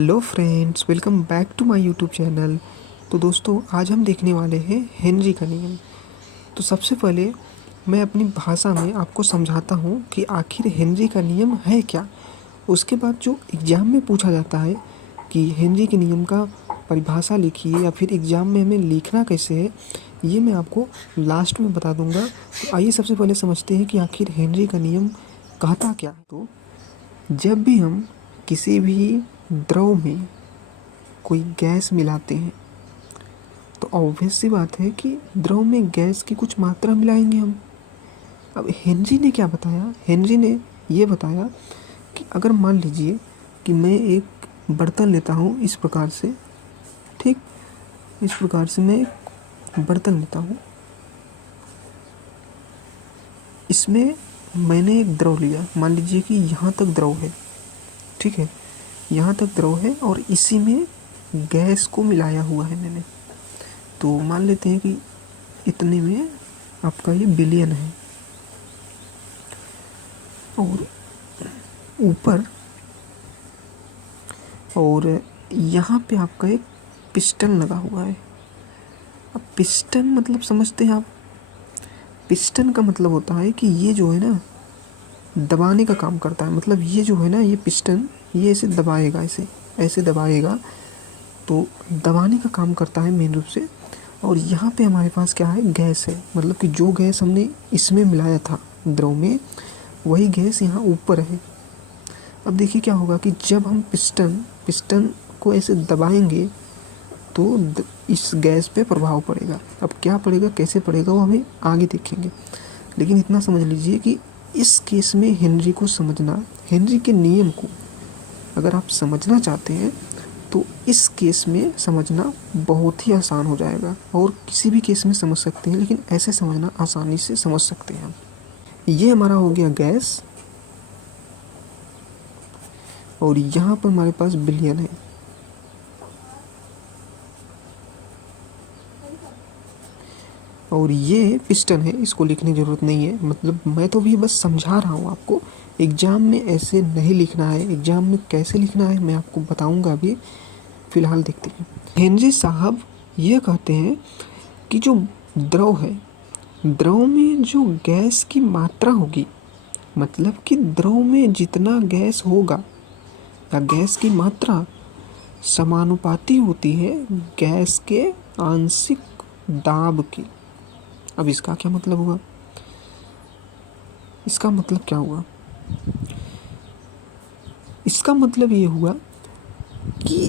Hello friends, welcome back to my YouTube channel. तो दोस्तों, आज हम देखने वाले हैं हेनरी का नियम। तो सबसे पहले मैं अपनी भाषा में आपको समझाता हूँ कि आखिर हेनरी का नियम है क्या। उसके बाद जो एग्ज़ाम में पूछा जाता है कि हेनरी के नियम का परिभाषा लिखिए या फिर एग्ज़ाम में हमें लिखना कैसे है, ये मैं आपको लास्ट में बता दूँगा। तो आइए सबसे पहले समझते हैं कि आखिर हेनरी का नियम कहता क्या है। तो जब भी हम किसी भी द्रव में कोई गैस मिलाते हैं तो ऑब्वियस सी बात है कि द्रव में गैस की कुछ मात्रा मिलाएंगे हम। अब हेनरी ने क्या बताया? हेनरी ने ये बताया कि अगर मान लीजिए कि मैं एक बर्तन लेता हूँ इस प्रकार से, ठीक, इस प्रकार से मैं एक बर्तन लेता हूँ, इसमें मैंने एक द्रव लिया, मान लीजिए कि यहाँ तक द्रव है, ठीक है, यहाँ तक द्रव है और इसी में गैस को मिलाया हुआ है मैंने। तो मान लेते हैं कि इतने में आपका ये बिलियन है और ऊपर, और यहाँ पे आपका एक पिस्टन लगा हुआ है। अब पिस्टन मतलब समझते हैं आप? पिस्टन का मतलब होता है कि ये जो है ना दबाने का काम करता है। मतलब ये जो है ना, ये पिस्टन ये ऐसे दबाएगा, ऐसे ऐसे दबाएगा, तो दबाने का काम करता है मेन रूप से। और यहाँ पे हमारे पास क्या है? गैस है। मतलब कि जो गैस हमने इसमें मिलाया था द्रव में, वही गैस यहाँ ऊपर है। अब देखिए क्या होगा कि जब हम पिस्टन को ऐसे दबाएंगे तो इस गैस पे प्रभाव पड़ेगा। अब क्या पड़ेगा, कैसे पड़ेगा, वो हमें आगे देखेंगे। लेकिन इतना समझ लीजिए कि इस केस में हेनरी को समझना, हेनरी के नियम को अगर आप समझना चाहते हैं तो इस केस में समझना बहुत ही आसान हो जाएगा। और किसी भी केस में समझ सकते हैं, लेकिन ऐसे समझना आसानी से समझ सकते हैं हम। ये हमारा हो गया गैस और यहाँ पर हमारे पास बिलियन है। और ये पिस्टन है, इसको लिखने की ज़रूरत नहीं है। मतलब मैं तो भी बस समझा रहा हूँ आपको। एग्ज़ाम में ऐसे नहीं लिखना है, एग्ज़ाम में कैसे लिखना है मैं आपको बताऊँगा अभी। फ़िलहाल देखते हैं। हेनरी साहब ये कहते हैं कि जो द्रव है, द्रव में जो गैस की मात्रा होगी, मतलब कि द्रव में जितना गैस होगा या गैस की मात्रा समानुपाती होती है गैस के आंशिक दाब की। अब इसका क्या मतलब हुआ? इसका मतलब क्या हुआ? इसका मतलब ये हुआ कि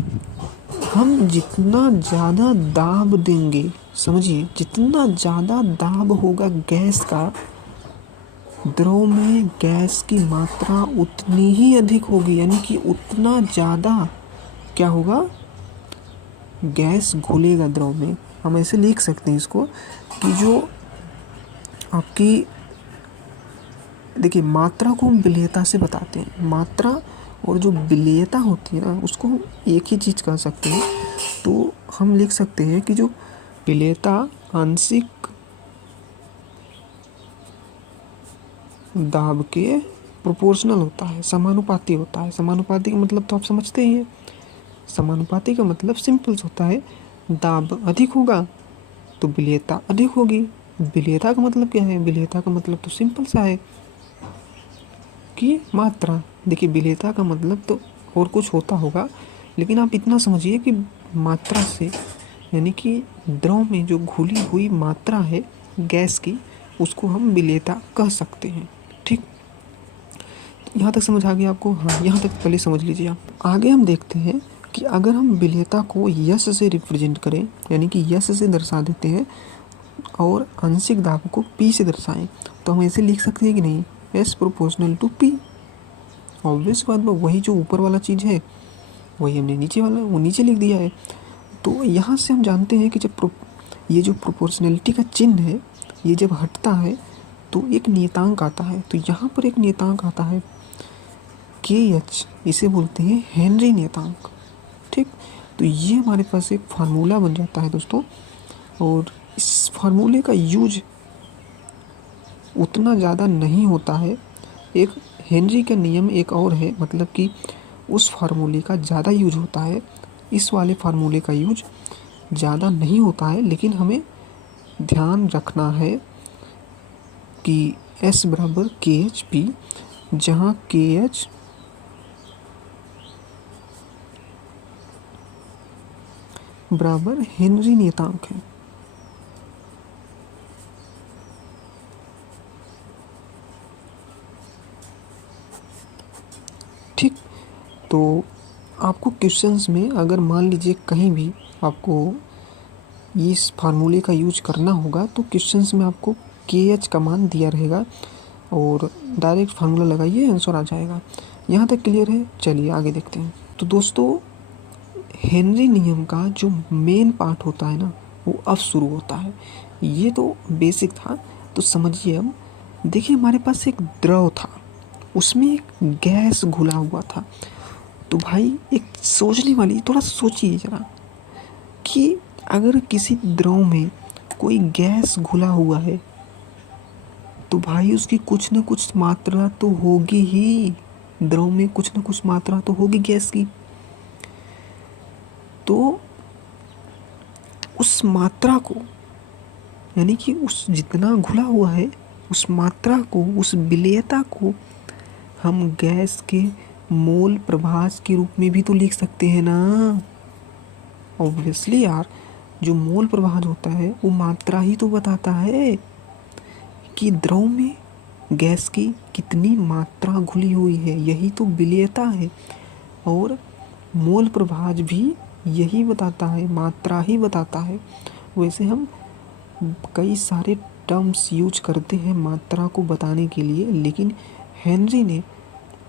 हम जितना ज़्यादा दाब देंगे, समझिए, जितना ज़्यादा दाब होगा गैस का, द्रव में गैस की मात्रा उतनी ही अधिक होगी। यानी कि उतना ज़्यादा क्या होगा, गैस घुलेगा द्रव में। हम ऐसे लिख सकते हैं इसको कि जो आपकी, देखिए, मात्रा को हम विलेयता से बताते हैं। मात्रा और जो विलेयता होती है ना, उसको हम एक ही चीज़ कह सकते हैं। तो हम लिख सकते हैं कि जो विलेयता आंशिक दाब के प्रोपोर्शनल होता है, समानुपाती होता है। समानुपाती का मतलब तो आप समझते ही हैं। समानुपाती का मतलब सिंपल होता है, दाब अधिक होगा तो विलेयता अधिक होगी। विलेयता का मतलब क्या है? विलेयता का मतलब तो सिंपल सा है कि मात्रा। देखिए, विलेयता का मतलब तो और कुछ होता होगा, लेकिन आप इतना समझिए कि मात्रा से, यानी कि द्रव में जो घुली हुई मात्रा है गैस की, उसको हम विलेयता कह सकते हैं। ठीक, यहाँ तक समझ आ गया आपको? हाँ, यहाँ तक पहले समझ लीजिए आप। आगे हम देखते हैं कि अगर हम विलेयता को यश से रिप्रेजेंट करें, यानी कि यश से दर्शा देते हैं, और आंशिक दाब को पी से दर्शाएं, तो हम ऐसे लिख सकते हैं कि नहीं, S proportional to P. Obvious बात है, वही जो ऊपर वाला चीज़ है वही हमने नीचे वाला वो नीचे लिख दिया है। तो यहाँ से हम जानते हैं कि जब ये जो प्रोपोर्शनलिटी का चिन्ह है, ये जब हटता है तो एक नियतांक आता है। तो यहाँ पर एक नियतांक आता है KH, इसे बोलते हैं हेनरी नियतांक। ठीक, तो ये हमारे पास एक फार्मूला बन जाता है दोस्तों। और इस फार्मूले का यूज उतना ज़्यादा नहीं होता है। एक हेनरी का नियम एक और है, मतलब कि उस फार्मूले का ज़्यादा यूज होता है, इस वाले फार्मूले का यूज ज़्यादा नहीं होता है। लेकिन हमें ध्यान रखना है कि S बराबर KHP, जहाँ KH बराबर हेनरी नियतांक है। ठीक, तो आपको क्वेश्चंस में अगर मान लीजिए कहीं भी आपको इस फार्मूले का यूज करना होगा तो क्वेश्चंस में आपको KH का मान दिया रहेगा और डायरेक्ट फार्मूला लगाइए, आंसर आ जाएगा। यहाँ तक क्लियर है? चलिए आगे देखते हैं। तो दोस्तों, हेनरी नियम का जो मेन पार्ट होता है ना, वो अब शुरू होता है। ये तो बेसिक था, तो समझिए अब। देखिए, हमारे पास एक द्रव था, उसमें एक गैस घुला हुआ था। तो भाई एक सोचने वाली, थोड़ा सोचिए ज़रा कि अगर किसी द्रव में कोई गैस घुला हुआ है तो भाई उसकी कुछ न कुछ मात्रा तो होगी ही। द्रव में कुछ न कुछ मात्रा तो होगी गैस की। तो उस मात्रा को, यानी कि उस जितना घुला हुआ है उस मात्रा को, उस विलेयता को हम गैस के मोल प्रभाज के रूप में भी तो लिख सकते हैं ना। ऑब्वियसली यार, जो मोल प्रभाज होता है वो मात्रा ही तो बताता है कि द्रव में गैस की कितनी मात्रा घुली हुई है, यही तो विलेयता है। और मोल प्रभाज भी यही बताता है, मात्रा ही बताता है। वैसे हम कई सारे टर्म्स यूज करते हैं मात्रा को बताने के लिए, लेकिन हेनरी ने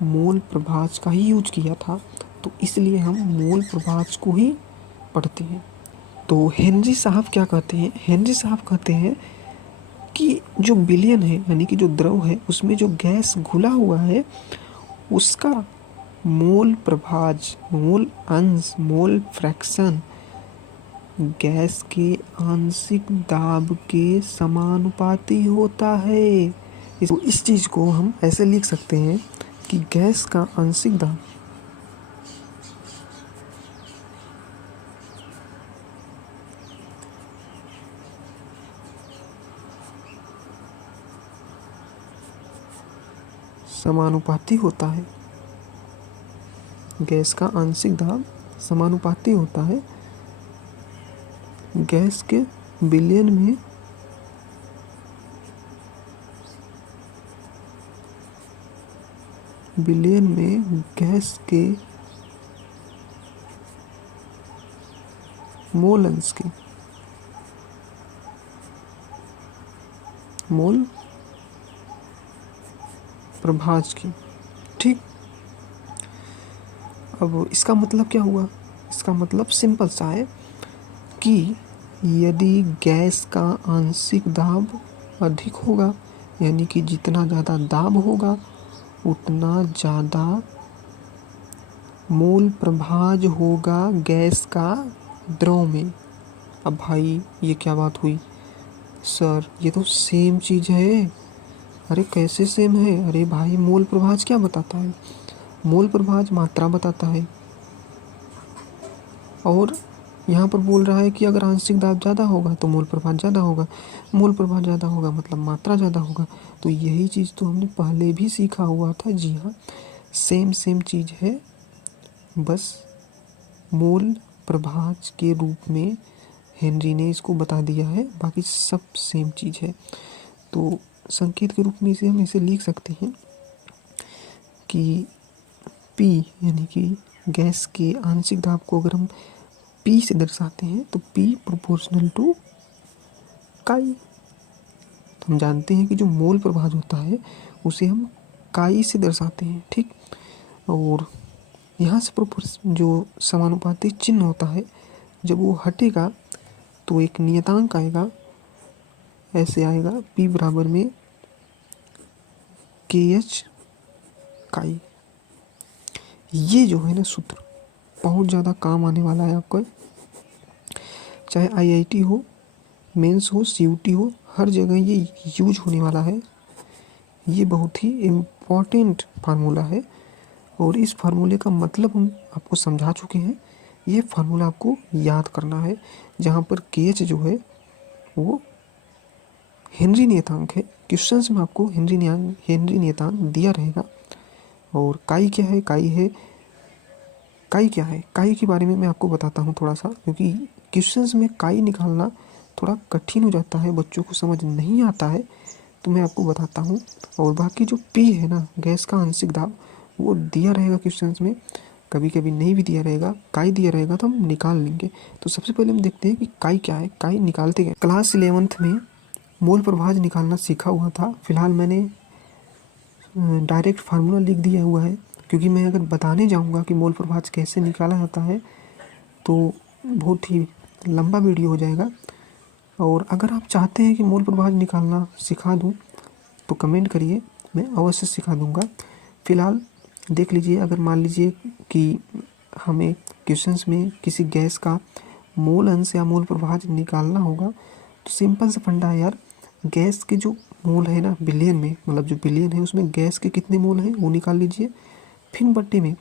मोल प्रभाज का ही यूज किया था, तो इसलिए हम मोल प्रभाज को ही पढ़ते हैं। तो हेनरी साहब क्या कहते हैं? हेनरी साहब कहते हैं कि जो विलयन है, यानी कि जो द्रव है, उसमें जो गैस घुला हुआ है उसका मोल प्रभाज, मोल अंश, मोल फ्रैक्शन गैस के आंशिक दाब के समानुपाती होता है। इस चीज़ को हम ऐसे लिख सकते हैं कि गैस का आंशिक दाब समानुपाती होता है। गैस का आंशिक दाब समानुपाती होता है गैस के विलयन में गैस के मोल अंश के, मोल प्रभाज की। ठीक, अब इसका मतलब क्या हुआ? इसका मतलब सिंपल सा है कि यदि गैस का आंशिक दाब अधिक होगा, यानी कि जितना ज़्यादा दाब होगा उतना ज़्यादा मोल प्रभाज होगा गैस का द्रव में। अब भाई ये क्या बात हुई सर? ये तो सेम चीज़ है। अरे कैसे सेम है? अरे भाई, मोल प्रभाज क्या बताता है? मोल प्रभाज मात्रा बताता है। और यहाँ पर बोल रहा है कि अगर आंशिक दाब ज़्यादा होगा तो मोल प्रभाज ज़्यादा होगा, मोल प्रभाज ज़्यादा होगा मतलब मात्रा ज़्यादा होगा। तो यही चीज़ तो हमने पहले भी सीखा हुआ था। जी हाँ, सेम चीज़ है, बस मोल प्रभाज के रूप में हेनरी ने इसको बता दिया है, बाकी सब सेम चीज़ है। तो संकेत के रूप में इसे हम इसे लिख सकते हैं कि P, यानी कि गैस के आंशिक दाब को अगर हम P से दर्शाते हैं तो P प्रोपोर्शनल टू काई। तो हम जानते हैं कि जो मोल प्रभाज होता है उसे हम काई से दर्शाते हैं। ठीक, और यहाँ से जो समानुपाती चिन्ह होता है, जब वो हटेगा तो एक नियतांक आएगा, ऐसे आएगा P बराबर में KH काई। ये जो है ना सूत्र बहुत ज़्यादा काम आने वाला है आपको, चाहे IIT हो, मेंस हो, CUT हो, हर जगह ये यूज होने वाला है। ये बहुत ही इम्पॉर्टेंट फार्मूला है और इस फार्मूले का मतलब हम आपको समझा चुके हैं। ये फार्मूला आपको याद करना है, जहाँ पर KH जो है वो हेनरी नियतांक है। क्वेश्चंस में आपको हेनरी नियतांक दिया रहेगा। और काई क्या है, काई के बारे में मैं आपको बताता हूँ थोड़ा सा, क्योंकि क्वेश्चंस में काई निकालना थोड़ा कठिन हो जाता है, बच्चों को समझ नहीं आता है, तो मैं आपको बताता हूँ। और बाकी जो P है ना, गैस का आंशिक दाब, वो दिया रहेगा क्वेश्चंस में, कभी कभी नहीं भी दिया रहेगा। काई दिया रहेगा तो हम निकाल लेंगे। तो सबसे पहले हम देखते हैं कि काई क्या है, काई निकालते हैं। क्लास 11th में मोल प्रभाज निकालना सीखा हुआ था। फिलहाल मैंने डायरेक्ट फार्मूला लिख दिया हुआ है, क्योंकि मैं अगर बताने जाऊंगा कि मोल प्रभाज कैसे निकाला जाता है तो बहुत ही लंबा वीडियो हो जाएगा। और अगर आप चाहते हैं कि मोल प्रभाज निकालना सिखा दूं तो कमेंट करिए, मैं अवश्य सिखा दूंगा। फिलहाल देख लीजिए, अगर मान लीजिए कि हमें क्वेश्चंस में किसी गैस का मोल अंश या मोल प्रभाज निकालना होगा, तो सिंपल सा फंडा है यार। गैस के जो मोल है ना बिलियन में, मतलब जो बिलियन है उसमें गैस के कितने मोल हैं वो निकाल लीजिए, फिर बट्टे में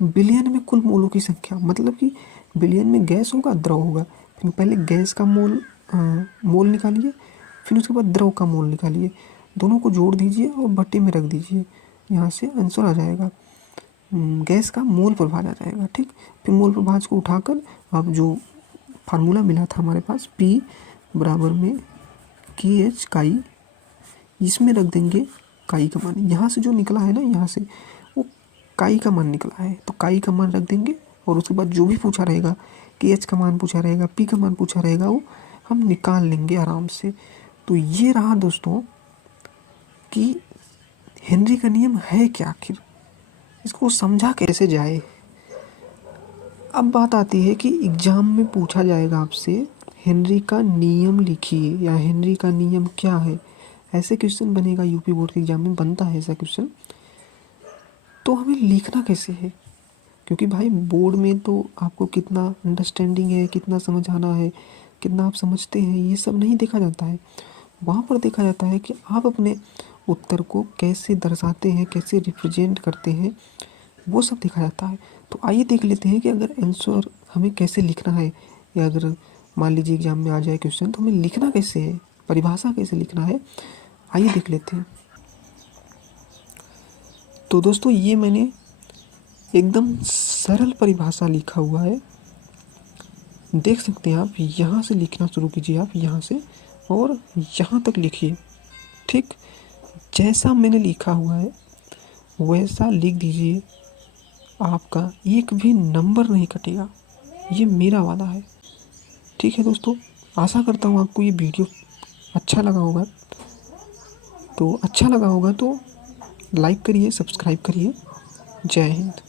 बिलियन में कुल मोलों की संख्या, मतलब कि बिलियन में गैस होगा, द्रव होगा। फिर पहले गैस का मोल निकालिए, फिर उसके बाद द्रव का मोल निकालिए, दोनों को जोड़ दीजिए और बट्टे में रख दीजिए। यहाँ से आंसर आ जाएगा, गैस का मोल प्रभाज आ जाएगा। ठीक, फिर मोल प्रभाज को उठाकर आप जो फार्मूला मिला था हमारे पास, P बराबर में KH काई, इसमें रख देंगे काई का मान। यहाँ से जो निकला है ना, यहाँ से वो काई का मान निकला है, तो काई का मान रख देंगे। और उसके बाद जो भी पूछा रहेगा, KH का मान पूछा रहेगा, P का मान पूछा रहेगा, वो हम निकाल लेंगे आराम से। तो ये रहा दोस्तों कि हेनरी का नियम है क्या, आखिर इसको समझा कैसे जाए। अब बात आती है कि एग्जाम में पूछा जाएगा आपसे, हेनरी का नियम लिखिए या हेनरी का नियम क्या है, ऐसे क्वेश्चन बनेगा। यूपी बोर्ड के एग्जाम में बनता है ऐसा क्वेश्चन। तो हमें लिखना कैसे है, क्योंकि भाई बोर्ड में तो आपको कितना अंडरस्टैंडिंग है, कितना समझ आना है, कितना आप समझते हैं, ये सब नहीं देखा जाता है। वहाँ पर देखा जाता है कि आप अपने उत्तर को कैसे दर्शाते हैं, कैसे रिप्रेजेंट करते हैं, वो सब देखा जाता है। तो आइए देख लेते हैं कि अगर आंसर हमें कैसे लिखना है, या अगर मान लीजिए एग्जाम में आ जाए क्वेश्चन तो हमें लिखना कैसे है, परिभाषा कैसे लिखना है, आइए देख लेते हैं। तो दोस्तों ये मैंने एकदम सरल परिभाषा लिखा हुआ है, देख सकते हैं आप। यहाँ से लिखना शुरू कीजिए, आप यहाँ से और यहाँ तक लिखिए। ठीक, जैसा मैंने लिखा हुआ है वैसा लिख दीजिए, आपका एक भी नंबर नहीं कटेगा, ये मेरा वादा है। ठीक है दोस्तों, आशा करता हूँ आपको ये वीडियो अच्छा लगा होगा। तो अच्छा लगा होगा तो लाइक करिए, सब्सक्राइब करिए। जय हिंद।